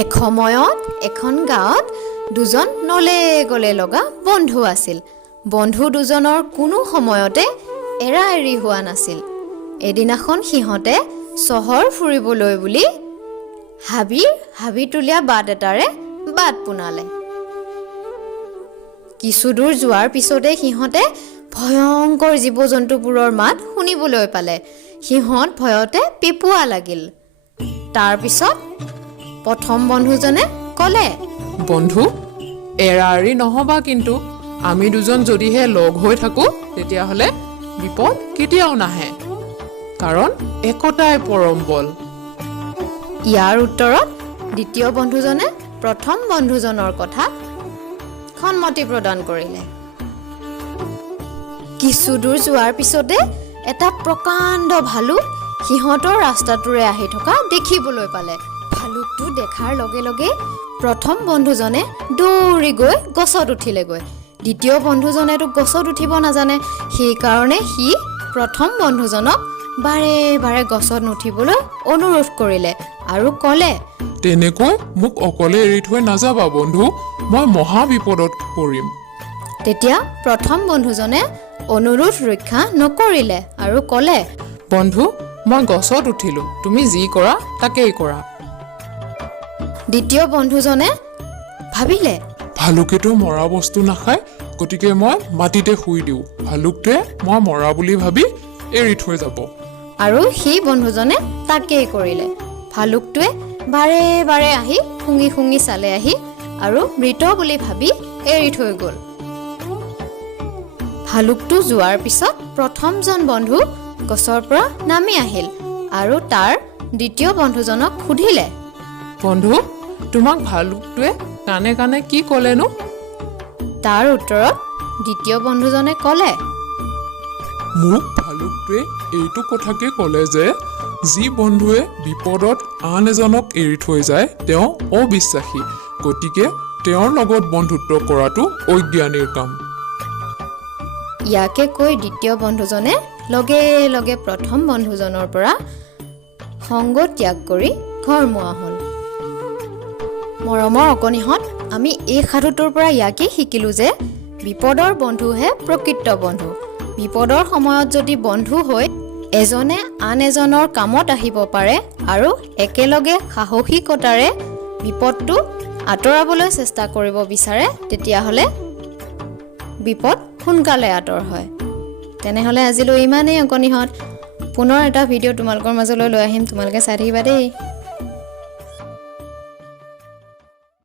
এসময়ত এখন গাঁৱত দুজন নলে গলে লগা বন্ধু আছিল। বন্ধু দুজনৰ কোনো সময়তে এৰা এৰি হোৱা নাছিল। এদিনাখন সিহঁতে চহৰ ফুৰিবলৈ বুলি হাবিতলীয়া বাট এটাৰে বাট পোনালে। কিছু দূৰ যোৱাৰ পিছতে সিহঁতে ভয়ংকৰ জীৱ-জন্তুবোৰৰ মাত শুনিবলৈ পালে। সিহঁত ভয়তে পিপুৱা লাগিল। তাৰ পিছত প্ৰথম বন্ধুজনে ক'লে, বন্ধু, এৰা এৰি নহবা, কিন্তু আমি দুজন যদিহে লগ হৈ থাকো তেতিয়াহ'লে বিপদ কেতিয়াও নাহে, কাৰণ একতাই পৰম বল। ইয়াৰ উত্তৰত দ্বিতীয় বন্ধুজনে প্ৰথম বন্ধুজনৰ কথাত সন্মতি প্ৰদান কৰিলে। কিছু দূৰ যোৱাৰ পিছতে এটা প্ৰকাণ্ড ভালুক সিহঁতৰ ৰাস্তাটোৰে আহি থকা দেখিবলৈ পালে। ভালুকটো দেখাৰ লগে লগে প্ৰথম বন্ধুজনে দৌৰি গৈ গছত উঠিলেগৈ। দ্বিতীয় বন্ধুজনেতো গছত উঠিব নাজানে, সেইকাৰণে সি প্ৰথম বন্ধুজনক বাৰে বাৰে গছত নুঠিবলৈ অনুৰোধ কৰিলে আৰু ক'লে, তেনেকৈ মোক অকলে এৰি থৈ নাযাবা বন্ধু, মই মহা বিপদত পৰিম। তেতিয়া প্ৰথম বন্ধুজনে অনুৰোধ ৰক্ষা নকৰিলে আৰু ক'লে, বন্ধু, মই গছত উঠিলো, তুমি যি কৰা তাকেই কৰা। দ্বিতীয় বন্ধুজনে ভাবিলে, ভালুকেতো মৰা বস্তু নাখায়, গতিকে মই মাটিতে শুই দিওঁ, ভালুকটোৱে মই মৰা বুলি ভাবি এৰি থৈ যাব। আৰু সেই বন্ধুজনে তাকেই কৰিলে। ভালুকটোৱে বাৰে বাৰে আহি শুঙি শুঙি চালে আহি আৰু মৃত বুলি ভাবি এৰি থৈ গ'ল। ভালুকটো যোৱাৰ পিছত প্ৰথমজন বন্ধু গছৰ পৰা নামি আহিল আৰু তাৰ দ্বিতীয় বন্ধুজনক সুধিলে, বন্ধু, তোমাক ভালুকটোৱে কাণে কাণে কি ক'লেনো? তাৰ উত্তৰত দ্বিতীয় বন্ধুজনে ক'লে, মোক ভালুকটোৱে এইটো কথাকে ক'লে যে যি বন্ধুৱে বিপদত আন এজনক এৰি থৈ যায় তেওঁ অবিশ্বাসী, গতিকে তেওঁৰ লগত বন্ধুত্ব কৰাটো অজ্ঞানীৰ কাম। ইয়াকে কৈ দ্বিতীয় বন্ধুজনে লগে লগে প্ৰথম বন্ধুজনৰ পৰা সংগ ত্যাগ কৰি ঘৰমুৱা হ'ল। মৰমৰ অকণিহঁত, আমি এই সাধুটোৰ পৰা ইয়াকে শিকিলোঁ যে বিপদৰ বন্ধুহে প্ৰকৃত বন্ধু। বিপদৰ সময়ত যদি বন্ধু হৈ এজনে আন এজনৰ কামত আহিব পাৰে আৰু একেলগে সাহসিকতাৰে বিপদটো আঁতৰাবলৈ চেষ্টা কৰিব বিচাৰে, তেতিয়াহ'লে বিপদ সোনকালে আঁতৰ হয়। তেনেহ'লে আজিলৈ ইমানেই অকণিহঁত। পুনৰ এটা ভিডিঅ' তোমালোকৰ মাজলৈ লৈ আহিম, তোমালোকে চাই থাকিবা দেই।